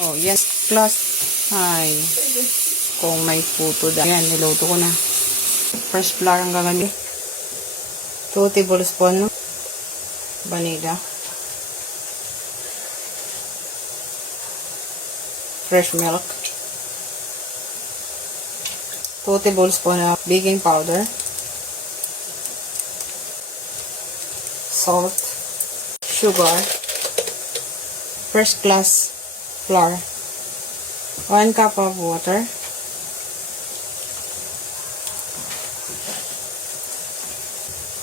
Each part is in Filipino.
Oh, yes. Plus, ay, kung may puto dahil. Ayan, niluto ko na. Fresh flour ang gagamit. 2 tablespoon, no? Vanilla. Fresh milk. 2 tablespoon of baking powder. Salt. Sugar. First class flour. 1 cup of water.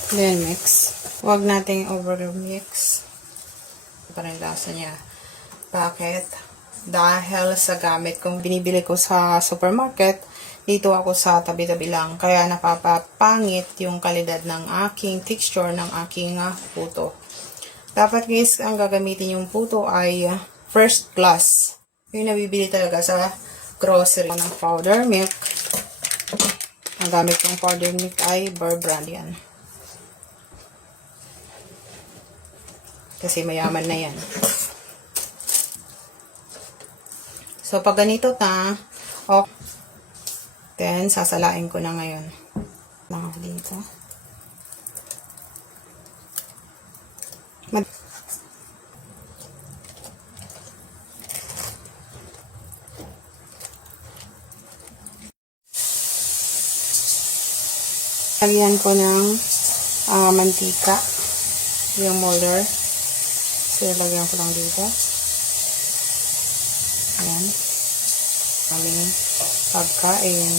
Then mix. Huwag nating over-mix. Parang lasa niya. Bakit? Dahil sa gamit kong binibili ko sa supermarket, dito ako sa tabi-tabi lang. Kaya napapapangit yung kalidad ng aking texture ng aking puto. Dapat guys, ang gagamitin yung puto ay first class. Yung nabibili talaga sa grocery ng powder milk. Ang gamit kong powder milk ay Bear Brand yan. Kasi mayaman na yan. So, pag ganito na, okay. Then, sasalain ko na ngayon. Lang ako dito. Lagyan ko ng mantika. Yung molder. So, lagyan ko lang dito. Ayan. Aming pagkain.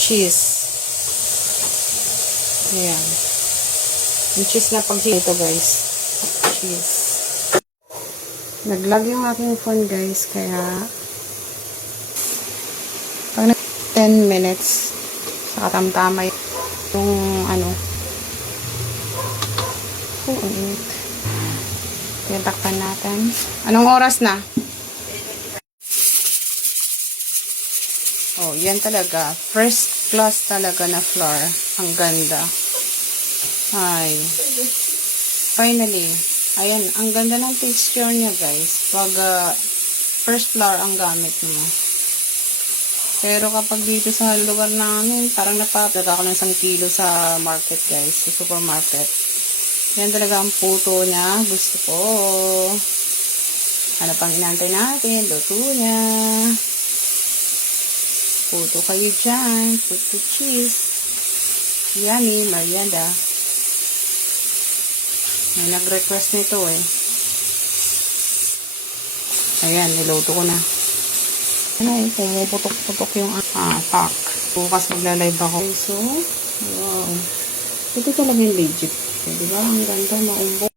Cheese. Ayan. Yung cheese na pag-hito, guys. Cheese. Naglag yung aking phone, guys. Kaya, pag 10 minutes, sa katamtamay yung takpan natin. Anong oras na? Oh, yan talaga. First class talaga na flour. Ang ganda. Ay. Finally. Ayan, ang ganda ng texture niya, guys. Pag first flour ang gamit mo. Pero kapag dito sa lugar namin, parang napapagod ako ng 1 kilo sa market, guys. Sa supermarket. Yan talaga ang puto niya. Gusto ko. Ano pang inantay natin? Luto niya. Puto kayo dyan. Puto cheese. Yummy. Merienda. May nag-request nito eh. Ayan, niluto ko na. Ano, pumuputok-putok yung pack. Bukas magla-live ako. So, wow. Ito talaga yung legit. Diba? Ang ganda, maumbo.